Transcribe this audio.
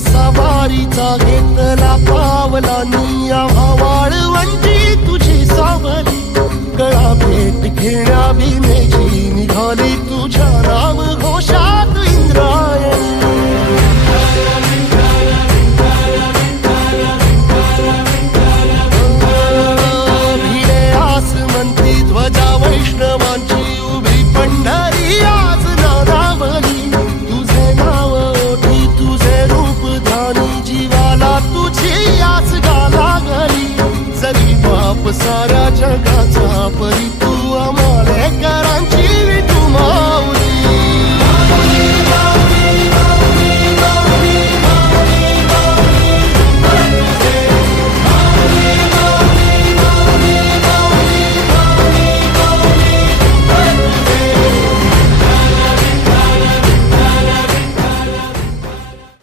सवारीचा घेतला पावलांनी आम्हा वाळवंटी तुझी सावली गळा भेट घेण्या भीमेची निघाली तुझ्या नाम घोषात इंद्रायणी भिडे आसमंती ध्वजा वैष्णवांची उभी पंढरी आज नादावली तुझे नाव ओठी तुझे रूप ध्यानी जीवाला तुझी आस गाला गली जरी बाप साऱ्या जगाचा परी तू आम्हालेकरांची